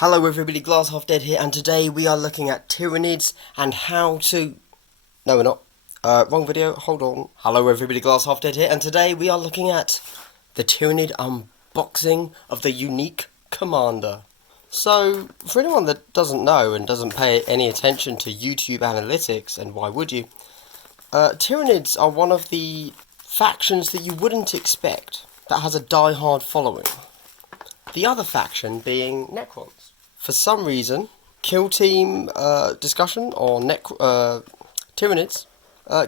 Hello everybody, Glass Half Dead here, and today we are looking at Tyranids and how to... No, we're not. Wrong video, hold on. Hello everybody, Glass Half Dead here, and today we are looking at the Tyranid unboxing of the unique Commander. So, for anyone that doesn't know and doesn't pay any attention to YouTube analytics, and why would you, Tyranids are one of the factions that you wouldn't expect that has a die-hard following. The other faction being Necrons. For some reason, Kill Team discussion on Tyranids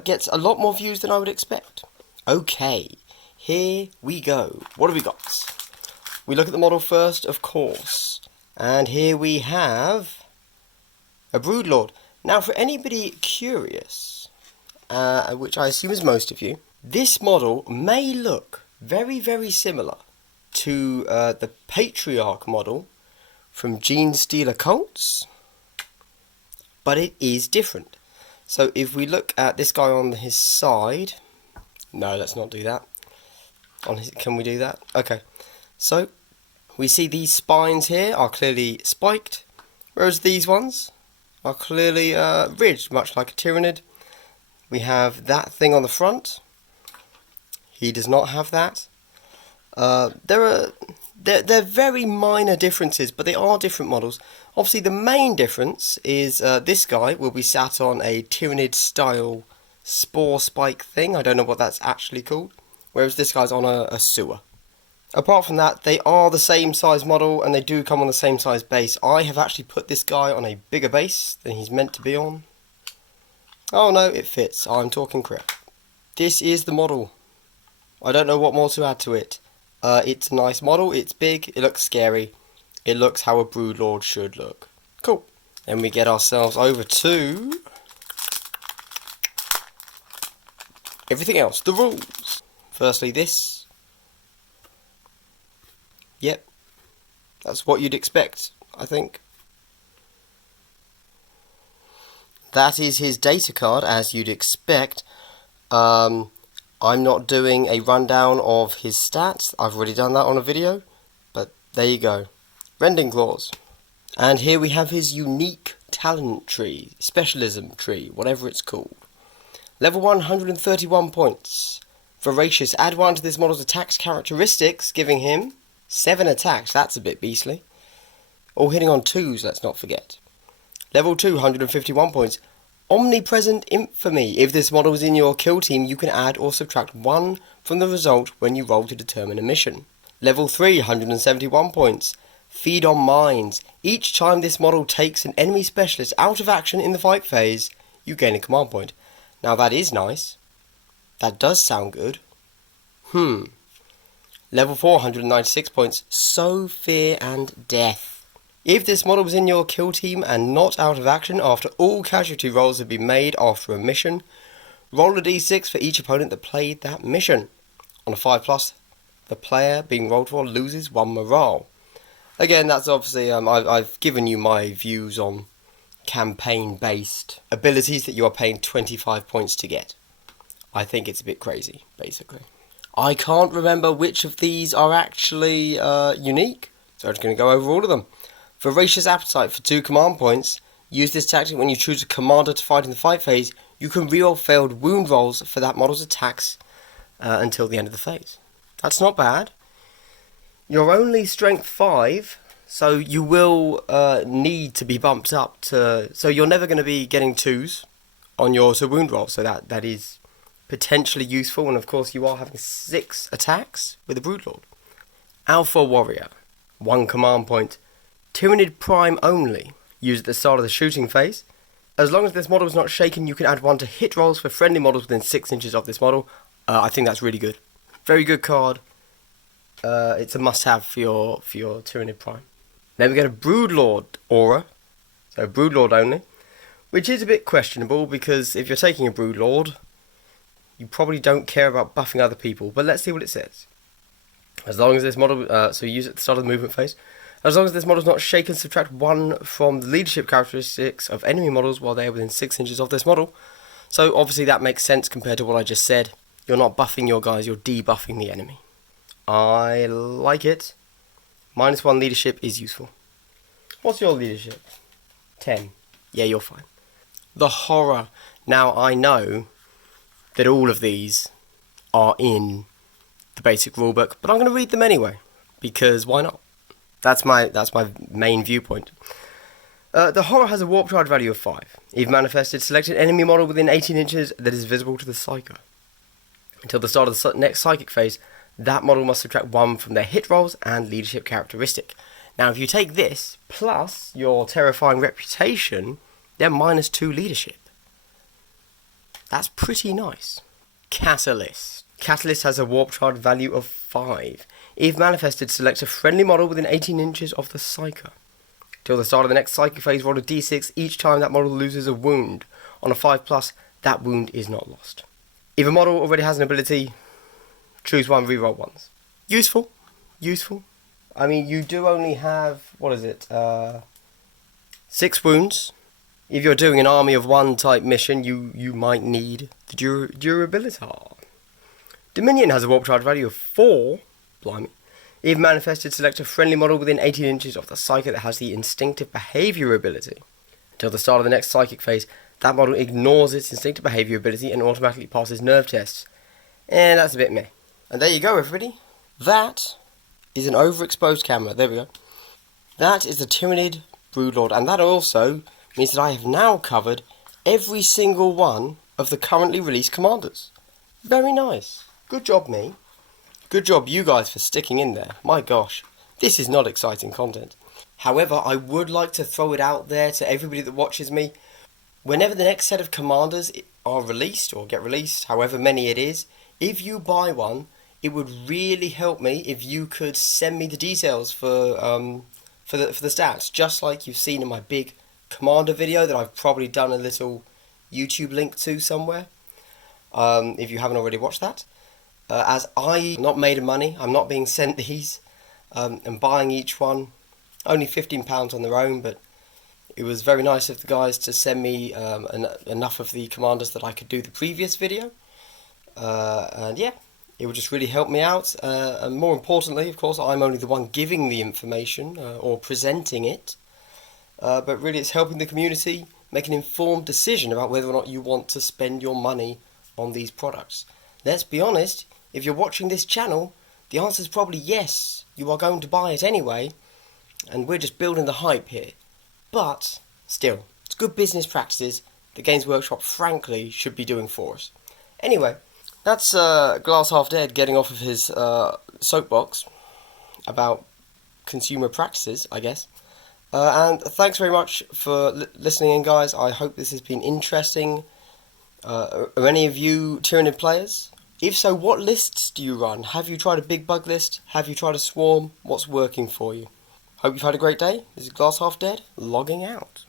gets a lot more views than I would expect. Okay, here we go. What have we got? We look at the model first, of course. And here we have a Broodlord. Now, for anybody curious, which I assume is most of you, this model may look very, very similar to the Patriarch model from Genestealer Cults, but it is different. So if we look at this guy on his side, no, let's not do that. Can we do that? Okay. So we see these spines here are clearly spiked, whereas these ones are clearly ridged, much like a Tyranid. We have that thing on the front. He does not have that. They're very minor differences, but they are different models. Obviously, the main difference is this guy will be sat on a Tyranid style spore spike thing. I don't know what that's actually called. Whereas this guy's on a sewer. Apart from that, they are the same size model and they do come on the same size base. I have actually put this guy on a bigger base than he's meant to be on. Oh no, it fits. I'm talking crap. This is the model. I don't know what more to add to it. It's a nice model, it's big, it looks scary, it looks how a Broodlord should look. Cool. Then we get ourselves over to everything else, the rules. Firstly this. Yep, that's what you'd expect, I think. That is his data card, as you'd expect. I'm not doing a rundown of his stats. I've already done that on a video, but there you go. Rending clause. And here we have his unique talent tree, specialism tree, whatever it's called. Level 131 points. Voracious. Add 1 to this model's attacks characteristics, giving him 7 attacks. That's a bit beastly. All hitting on 2s, let's not forget. Level 2, 151 points. Omnipresent Infamy. If this model is in your kill team, you can add or subtract 1 from the result when you roll to determine a mission. Level 3, 171 points. Feed on Minds. Each time this model takes an enemy specialist out of action in the fight phase, you gain a command point. Now that is nice. That does sound good. Level 4, 196 points. Sow Fear and Death. If this model was in your kill team and not out of action after all casualty rolls have been made after a mission, roll a d6 for each opponent that played that mission. On a 5+, the player being rolled for loses 1 morale. Again, that's obviously, I've given you my views on campaign-based abilities that you are paying 25 points to get. I think it's a bit crazy, basically. I can't remember which of these are actually unique, so I'm just going to go over all of them. Voracious Appetite for 2 command points. Use this tactic when you choose a commander to fight in the fight phase. You can reroll failed wound rolls for that model's attacks until the end of the phase. That's not bad. You're only strength 5, so you will need to be bumped up to... So you're never going to be getting 2s on your wound roll, so that is potentially useful. And of course you are having 6 attacks with a Broodlord. Alpha Warrior. 1 command point. Tyranid Prime only. Use at the start of the shooting phase. As long as this model is not shaken, you can add 1 to hit rolls for friendly models within 6 inches of this model. I think that's really good. Very good card. It's a must-have for your Tyranid Prime. Then we get a Broodlord Aura. So Broodlord only. Which is a bit questionable, because if you're taking a Broodlord, you probably don't care about buffing other people. But let's see what it says. As long as this model... so use it at the start of the movement phase. As long as this model is not shaken, subtract 1 from the leadership characteristics of enemy models while they are within 6 inches of this model. So obviously that makes sense compared to what I just said. You're not buffing your guys, you're debuffing the enemy. I like it. -1 leadership is useful. What's your leadership? 10. Yeah, you're fine. The horror. Now, I know that all of these are in the basic rulebook, but I'm going to read them anyway, because why not? That's my main viewpoint. The horror has a warp charge value of 5. If manifested, select an enemy model within 18 inches that is visible to the psyker. Until the start of the next psychic phase, that model must subtract 1 from their hit rolls and leadership characteristic. Now, if you take this, plus your terrifying reputation, they're -2 leadership. That's pretty nice. Catalyst. Catalyst has a warp charge value of 5. If manifested, select a friendly model within 18 inches of the psyker. Till the start of the next psychic phase, roll a d6 each time that model loses a wound. On a 5+, that wound is not lost. If a model already has an ability, choose one, reroll ones. Useful. I mean, you do only have, 6 wounds. If you're doing an army of 1 type mission, you might need the durability. Dominion has a warp charge value of 4. Blimey. If manifested, select a friendly model within 18 inches of the psychic that has the instinctive behaviour ability. Until the start of the next psychic phase, that model ignores its instinctive behaviour ability and automatically passes nerve tests. And that's a bit meh. And there you go, everybody. That is an overexposed camera. There we go. That is the Tyranid Broodlord, and that also means that I have now covered every single one of the currently released commanders. Very nice. Good job, me. Good job, you guys, for sticking in there. My gosh, this is not exciting content. However, I would like to throw it out there to everybody that watches me. Whenever the next set of commanders are released, or get released, however many it is, if you buy one, it would really help me if you could send me the details for the stats, just like you've seen in my big commander video that I've probably done a little YouTube link to somewhere. If you haven't already watched that. As I'm not made of money, I'm not being sent these, and buying each one, only £15 on their own, but it was very nice of the guys to send me enough of the commanders that I could do the previous video, and yeah, it would just really help me out, and more importantly, of course, I'm only the one giving the information, or presenting it, but really it's helping the community make an informed decision about whether or not you want to spend your money on these products. Let's be honest, if you're watching this channel, the answer is probably yes, you are going to buy it anyway, and we're just building the hype here. But, still, it's good business practices that Games Workshop, frankly, should be doing for us. Anyway, that's Glass Half Dead getting off of his soapbox about consumer practices, I guess. And thanks very much for listening in, guys. I hope this has been interesting. Are any of you Tyranid players? If so, what lists do you run? Have you tried a big bug list? Have you tried a swarm? What's working for you? Hope you've had a great day. This is Glass Half Dead, logging out.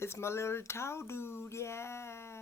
It's my little towel dude, yeah.